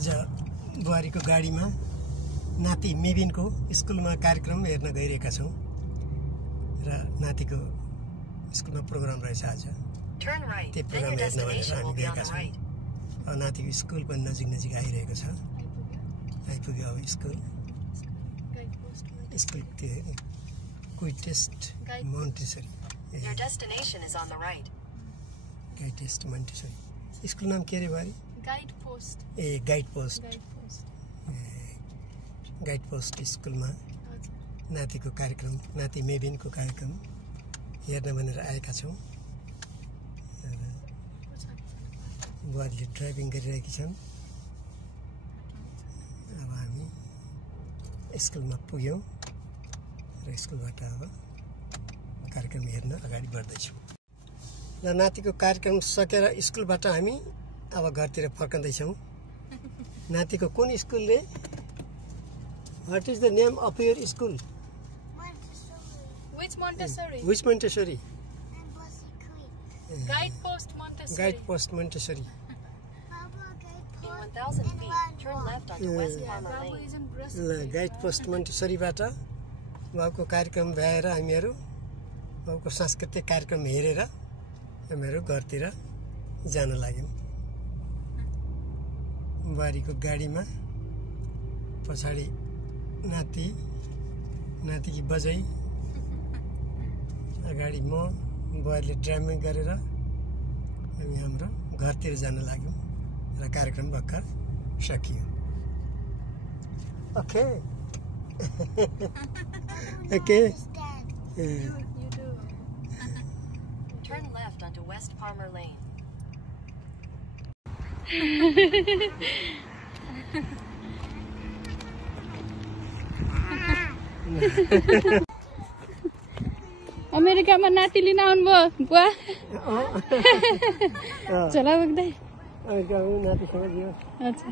आज बुहारीको गाडीमा नाति मेबिनको स्कुलमा कार्यक्रम हेर्न गइरहेका छौं र नातिको स्कुलमा प्रोग्राम रहेछ आज। त्यो प्रोग्राम हेर्न भनेर हामी गएका छौं। नातिको स्कुल पनि नजिक आइरहेको छ। आइपुग्यो अब स्कुल त्यो quietest Montessori. Your destination is on the right. Quietest Montessori. School नाम के रे बारी? Guide post. गाइड पोस्ट स्कुलमा नातिको कार्यक्रम, नाति मेबिनको कार्यक्रम हेर्न भनेर आएका छौं। बुहारीले ड्राइभिङ गरिरहेकी छन्। अब हामी स्कुलमा पुग्यौं र स्कुलबाट अब कार्यक्रम हेर्न अगाडि बढ्दैछौँ। र नातिको कार्यक्रम सकेर स्कुलबाट हामी अब घरतिर फर्कँदैछौँ। नातिको कुन स्कुल रे? What is the name of your school? Which Montessori? Which Montessori? Guide Post Montessori. Guide Post Montessori. In 1,000 feet, turn left onto West Palmer Lane. Guide post मोन्टेसरीबाट बाबुको कार्यक्रम भएर हामीहरू बाबुको सांस्कृतिक कार्यक्रम हेरेर हामीहरू घरतिर जान लाग्यौं। बुहारीको गाडीमा पछाडि नातिकी बजै, अगाडि म, बुहारीले ड्राइभिङ गरेर हामी हाम्रो घरतिर जान लाग्यौं र कार्यक्रम भर्खर सकियो। Okay okay You do. Turn left onto West Palmer Lane. अमेरिकामा नाति लिन आउनुभयो बुवा? चला बग्दै नातिसँग अच्छा।